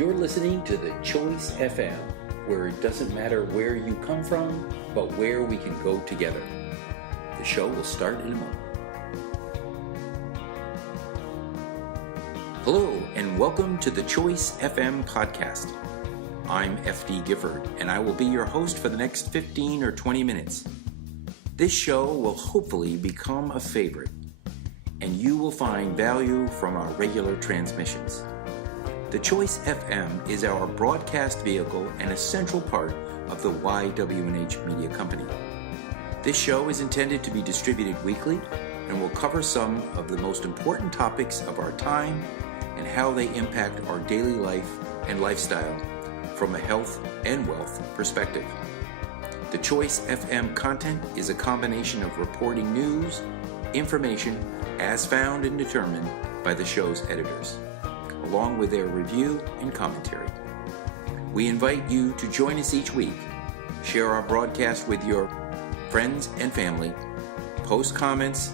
You're listening to The Choice FM, where it doesn't matter where you come from, but where we can go together. The show will start in a moment. Hello, and welcome to The Choice FM podcast. I'm FD Gifford, and I will be your host for the next 15 or 20 minutes. This show will hopefully become a favorite, and you will find value from our regular transmissions. The Choice FM is our broadcast vehicle and a central part of the YWNH Media Company. This show is intended to be distributed weekly and will cover some of the most important topics of our time and how they impact our daily life and lifestyle from a health and wealth perspective. The Choice FM content is a combination of reporting news, information as found and determined by the show's editors, along with their review and commentary. We invite you to join us each week, share our broadcast with your friends and family, post comments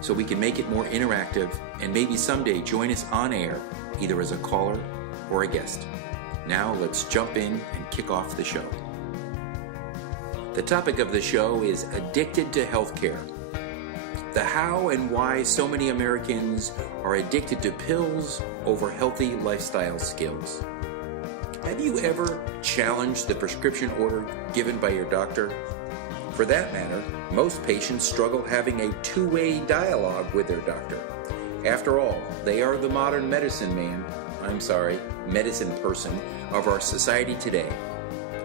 so we can make it more interactive, and maybe someday join us on air, either as a caller or a guest. Now let's jump in and kick off the show. The topic of the show is addicted to healthcare. The how and why so many Americans are addicted to pills over healthy lifestyle skills. Have you ever challenged the prescription order given by your doctor? For that matter, most patients struggle having a two-way dialogue with their doctor. After all, they are the modern medicine person of our society today.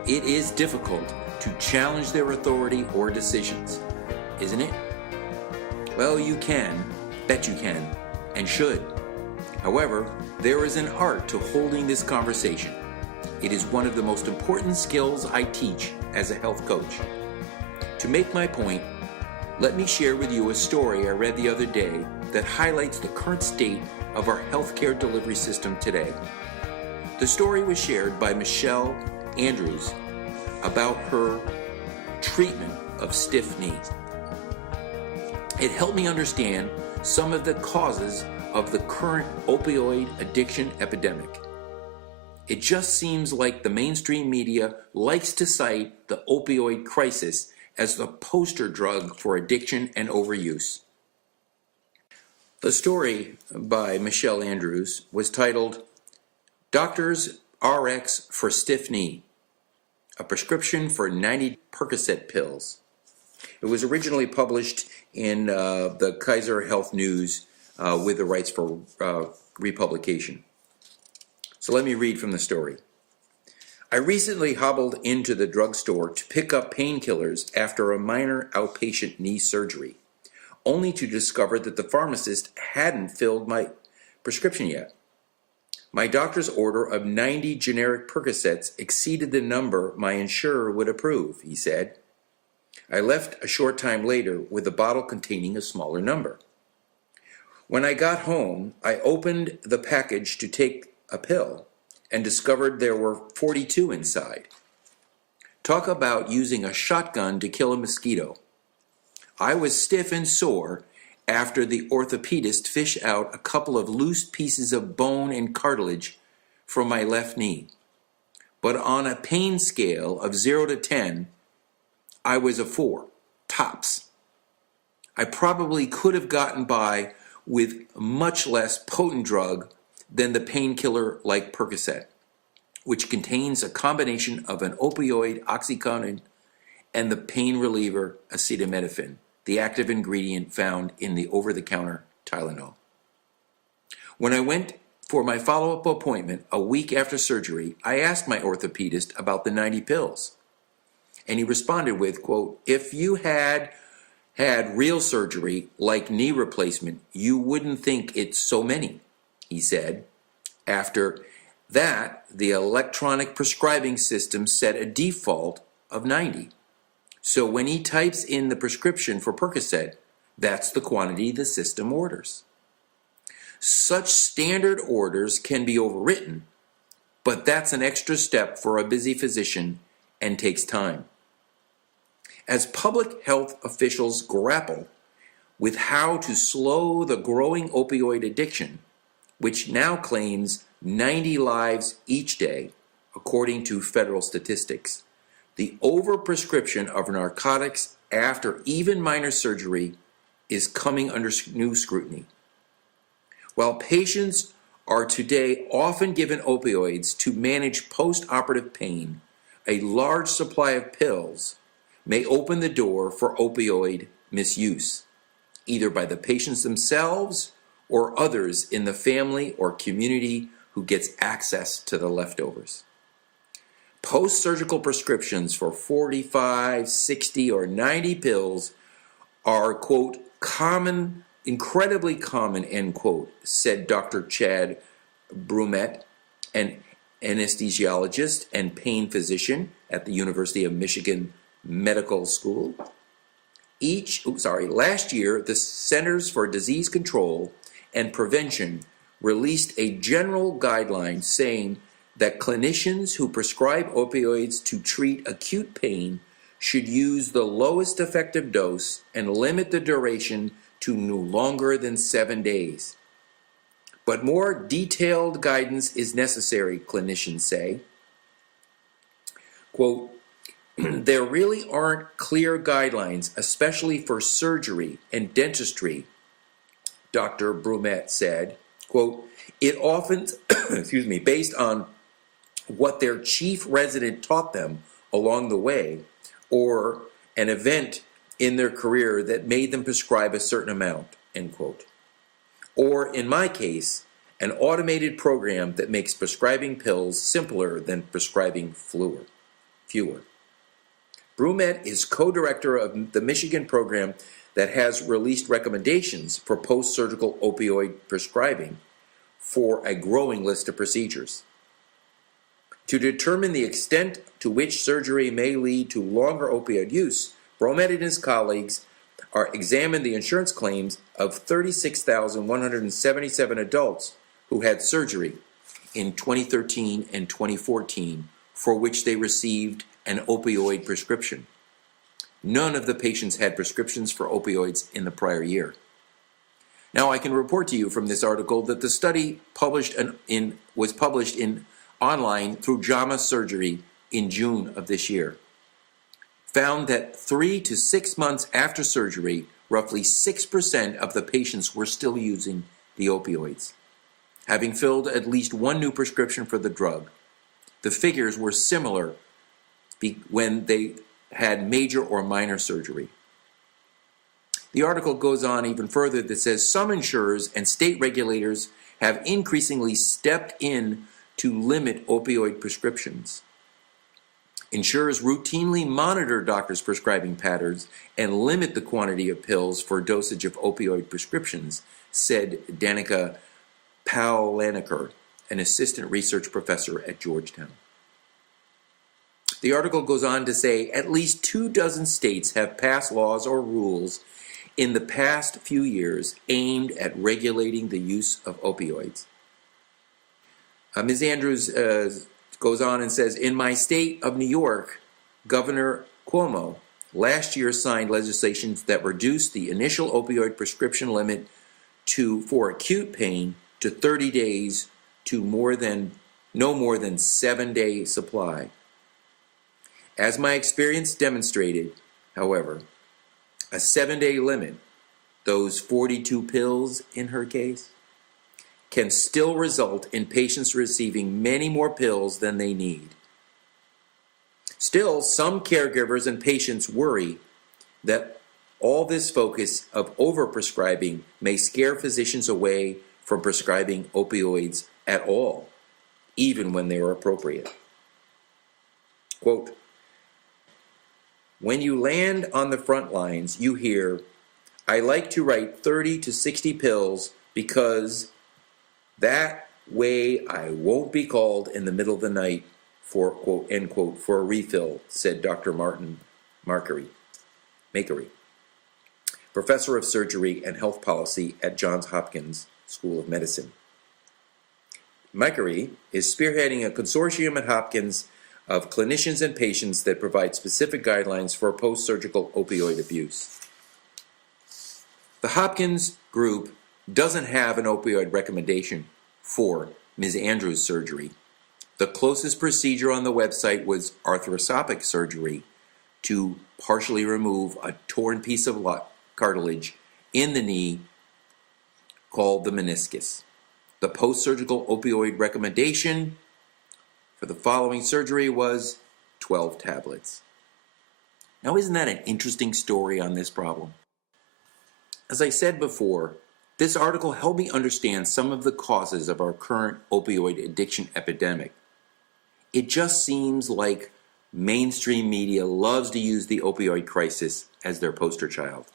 It is difficult to challenge their authority or decisions, isn't it? Well, you can, and should. However, there is an art to holding this conversation. It is one of the most important skills I teach as a health coach. To make my point, let me share with you a story I read the other day that highlights the current state of our healthcare delivery system today. The story was shared by Michelle Andrews about her treatment of stiff knee. It helped me understand some of the causes of the current opioid addiction epidemic. It just seems like the mainstream media likes to cite the opioid crisis as the poster drug for addiction and overuse. The story by Michelle Andrews was titled, Doctor's RX for Stiff Knee, a prescription for 90 Percocet pills. It was originally published in the Kaiser Health News with the rights for republication. So let me read from the story. I recently hobbled into the drugstore to pick up painkillers after a minor outpatient knee surgery, only to discover that the pharmacist hadn't filled my prescription yet. My doctor's order of 90 generic Percocets exceeded the number my insurer would approve, he said. I left a short time later with a bottle containing a smaller number. When I got home, I opened the package to take a pill and discovered there were 42 inside. Talk about using a shotgun to kill a mosquito. I was stiff and sore after the orthopedist fished out a couple of loose pieces of bone and cartilage from my left knee. But on a pain scale of 0 to 10, I was a 4, tops. I probably could have gotten by with much less potent drug than the painkiller like Percocet, which contains a combination of an opioid, oxycodone, and the pain reliever acetaminophen, the active ingredient found in the over-the-counter Tylenol. When I went for my follow-up appointment a week after surgery, I asked my orthopedist about the 90 pills. And he responded with, quote, if you had real surgery like knee replacement, you wouldn't think it's so many, he said. After that, the electronic prescribing system set a default of 90. So when he types in the prescription for Percocet, that's the quantity the system orders. Such standard orders can be overwritten, but that's an extra step for a busy physician and takes time. As public health officials grapple with how to slow the growing opioid addiction, which now claims 90 lives each day, according to federal statistics. The overprescription of narcotics after even minor surgery is coming under new scrutiny. While patients are today often given opioids to manage post-operative pain, a large supply of pills may open the door for opioid misuse, either by the patients themselves or others in the family or community who gets access to the leftovers. Post-surgical prescriptions for 45, 60, or 90 pills are, quote, common, incredibly common, end quote, said Dr. Chad Brumet, an anesthesiologist and pain physician at the University of Michigan Medical School. Last year, the Centers for Disease Control and Prevention released a general guideline saying that clinicians who prescribe opioids to treat acute pain should use the lowest effective dose and limit the duration to no longer than 7 days. But more detailed guidance is necessary, clinicians say. Quote, there really aren't clear guidelines, especially for surgery and dentistry, Dr. Brumet said. Quote, it often, based on what their chief resident taught them along the way, or an event in their career that made them prescribe a certain amount, end quote. Or, in my case, an automated program that makes prescribing pills simpler than prescribing fewer. Brumet is co-director of the Michigan program that has released recommendations for post-surgical opioid prescribing for a growing list of procedures. To determine the extent to which surgery may lead to longer opioid use, Brumet and his colleagues examined the insurance claims of 36,177 adults who had surgery in 2013 and 2014 for which they received an opioid prescription. None of the patients had prescriptions for opioids in the prior year. Now, I can report to you from this article that the study was published online through JAMA Surgery in June of this year. Found that 3 to 6 months after surgery, roughly 6% of the patients were still using the opioids, having filled at least one new prescription for the drug. The figures were similar when they had major or minor surgery. The article goes on even further that says some insurers and state regulators have increasingly stepped in to limit opioid prescriptions. Insurers routinely monitor doctors' prescribing patterns and limit the quantity of pills for dosage of opioid prescriptions, said Danica Pawlaniker, an assistant research professor at Georgetown. The article goes on to say at least 24 states have passed laws or rules in the past few years aimed at regulating the use of opioids. Ms. Andrews goes on and says, in my state of New York, Governor Cuomo last year signed legislation that reduced the initial opioid prescription limit for acute pain to 30 days to no more than 7-day supply. As my experience demonstrated, however, a 7-day limit, those 42 pills in her case, can still result in patients receiving many more pills than they need. Still, some caregivers and patients worry that all this focus of overprescribing may scare physicians away from prescribing opioids at all, even when they are appropriate. Quote, when you land on the front lines, you hear, I like to write 30 to 60 pills because that way I won't be called in the middle of the night for, quote, end quote, for a refill, said Dr. Martin Makery, professor of surgery and health policy at Johns Hopkins School of Medicine. Makery is spearheading a consortium at Hopkins of clinicians and patients that provide specific guidelines for post-surgical opioid abuse. The Hopkins group doesn't have an opioid recommendation for Ms. Andrews' surgery. The closest procedure on the website was arthroscopic surgery to partially remove a torn piece of cartilage in the knee called the meniscus. The post-surgical opioid recommendation for the following surgery was 12 tablets. Now, isn't that an interesting story on this problem? As I said before, this article helped me understand some of the causes of our current opioid addiction epidemic. It just seems like mainstream media loves to use the opioid crisis as their poster child.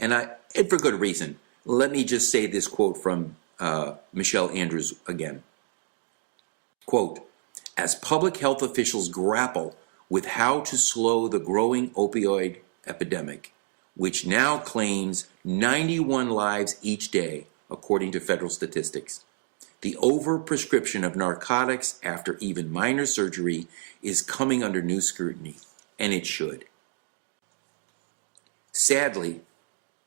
And for good reason. Let me just say this quote from Michelle Andrews again. Quote, "As public health officials grapple with how to slow the growing opioid epidemic, which now claims 91 lives each day, according to federal statistics, the overprescription of narcotics after even minor surgery is coming under new scrutiny, and it should. Sadly,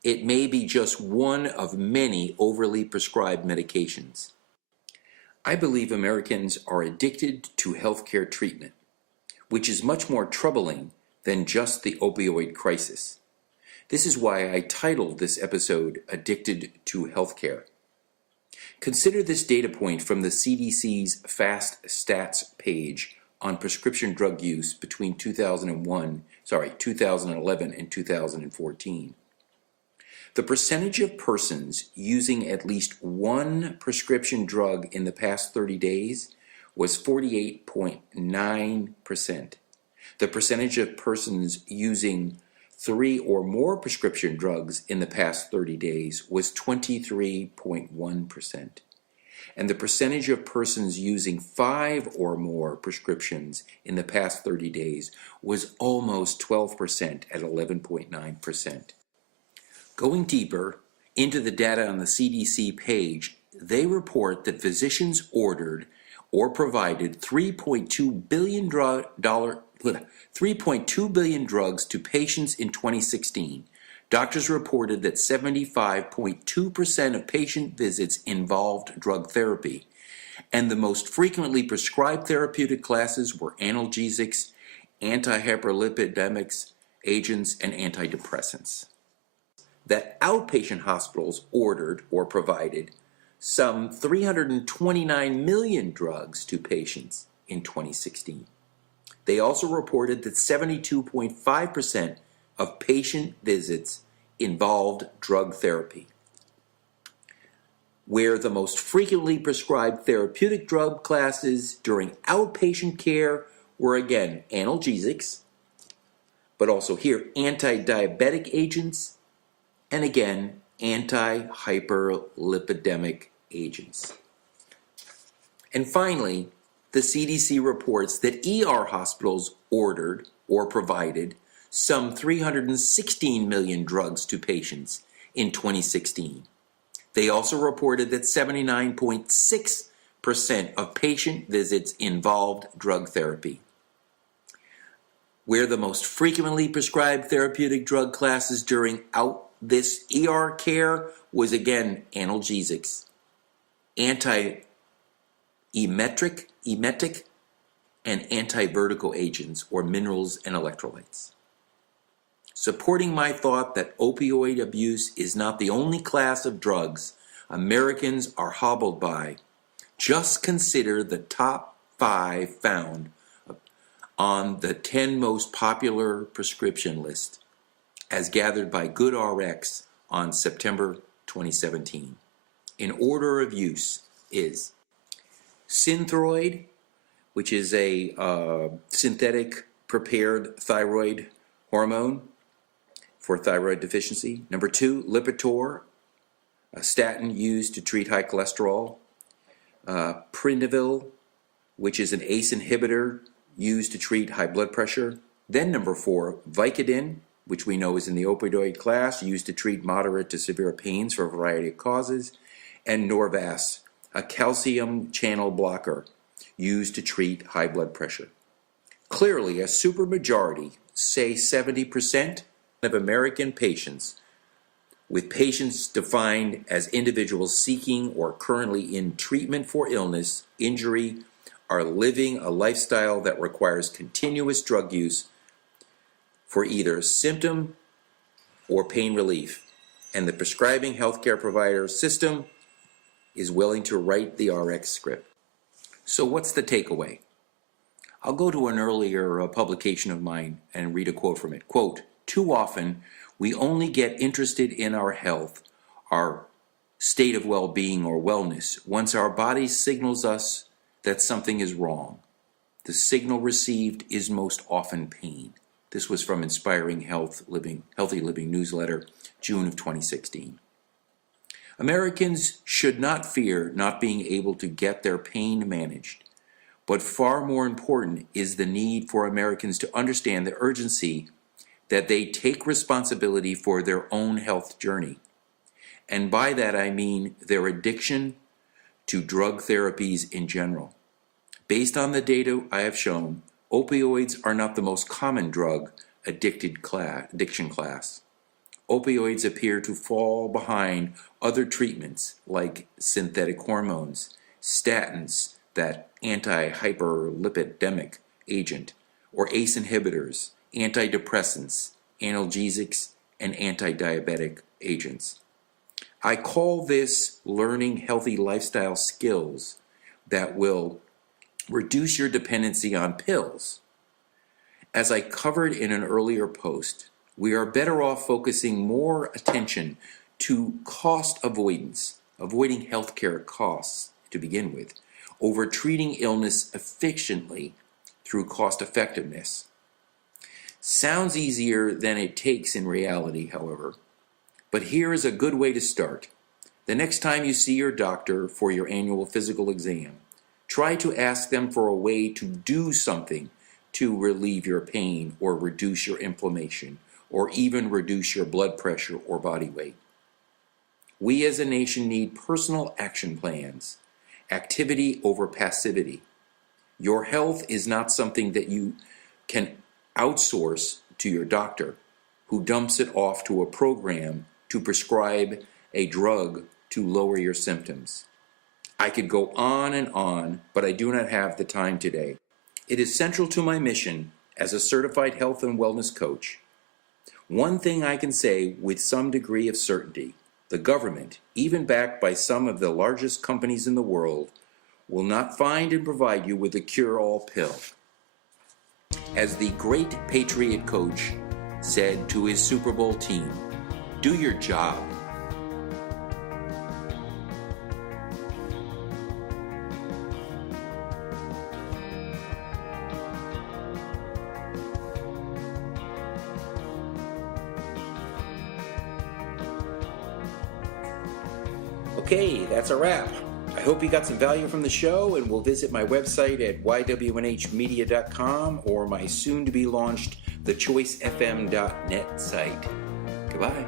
it may be just one of many overly prescribed medications. I believe Americans are addicted to healthcare treatment, which is much more troubling than just the opioid crisis. This is why I titled this episode Addicted to Healthcare. Consider this data point from the CDC's FastStats page on prescription drug use between 2011 and 2014. The percentage of persons using at least one prescription drug in the past 30 days was 48.9%. The percentage of persons using 3 or more prescription drugs in the past 30 days was 23.1%. And the percentage of persons using 5 or more prescriptions in the past 30 days was almost 12% at 11.9%. Going deeper into the data on the CDC page, they report that physicians ordered or provided 3.2 billion drugs to patients in 2016. Doctors reported that 75.2% of patient visits involved drug therapy, and the most frequently prescribed therapeutic classes were analgesics, antihyperlipidemics agents, and antidepressants. That outpatient hospitals ordered or provided some 329 million drugs to patients in 2016. They also reported that 72.5% of patient visits involved drug therapy, where the most frequently prescribed therapeutic drug classes during outpatient care were again analgesics, but also here anti-diabetic agents, and again anti-hyperlipidemic agents. And finally, the CDC reports that ER hospitals ordered or provided some 316 million drugs to patients in 2016. They also reported that 79.6% of patient visits involved drug therapy, where the most frequently prescribed therapeutic drug classes during this ER care was again analgesics, anti-emetic, and anti-vertigo agents or minerals and electrolytes. Supporting my thought that opioid abuse is not the only class of drugs Americans are hobbled by, just consider the top 5 found on the 10 most popular prescription list as gathered by GoodRx on September 2017. In order of use is Synthroid, which is a synthetic prepared thyroid hormone for thyroid deficiency. Number 2, Lipitor, a statin used to treat high cholesterol. Prindivil, which is an ACE inhibitor used to treat high blood pressure. Then number 4, Vicodin, which we know is in the opioid class, used to treat moderate to severe pains for a variety of causes. And Norvasc, a calcium channel blocker used to treat high blood pressure. Clearly, a supermajority, say 70% of American patients, with patients defined as individuals seeking or currently in treatment for illness, injury, are living a lifestyle that requires continuous drug use for either symptom or pain relief, and the prescribing healthcare provider system is willing to write the RX script. So what's the takeaway? I'll go to an earlier publication of mine and read a quote from it. Quote, "Too often, we only get interested in our health, our state of well-being or wellness, once our body signals us that something is wrong. The signal received is most often pain." This was from Inspiring Healthy Living newsletter, June of 2016. Americans should not fear not being able to get their pain managed, but far more important is the need for Americans to understand the urgency that they take responsibility for their own health journey. And by that I mean their addiction to drug therapies in general. Based on the data I have shown, opioids are not the most common drug addiction class. Opioids appear to fall behind other treatments like synthetic hormones, statins, that anti-hyperlipidemic agent, or ACE inhibitors, antidepressants, analgesics, and anti-diabetic agents. I call this learning healthy lifestyle skills that will reduce your dependency on pills. As I covered in an earlier post, we are better off focusing more attention to cost avoidance, avoiding healthcare costs to begin with, over treating illness efficiently through cost effectiveness. Sounds easier than it takes in reality, however, but here is a good way to start. The next time you see your doctor for your annual physical exam, try to ask them for a way to do something to relieve your pain or reduce your inflammation or even reduce your blood pressure or body weight. We as a nation need personal action plans, activity over passivity. Your health is not something that you can outsource to your doctor, who dumps it off to a program to prescribe a drug to lower your symptoms. I could go on, but I do not have the time today. It is central to my mission as a certified health and wellness coach. One thing I can say with some degree of certainty: the government, even backed by some of the largest companies in the world, will not find and provide you with a cure-all pill. As the great Patriot coach said to his Super Bowl team, "Do your job." Okay, that's a wrap. I hope you got some value from the show and will visit my website at ywnhmedia.com or my soon-to-be-launched thechoicefm.net site. Goodbye.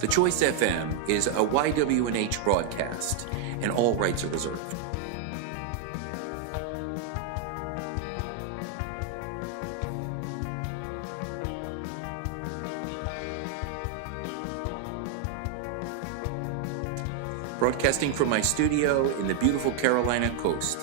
The Choice FM is a YWNH broadcast, and all rights are reserved. Broadcasting from my studio in the beautiful Carolina coast.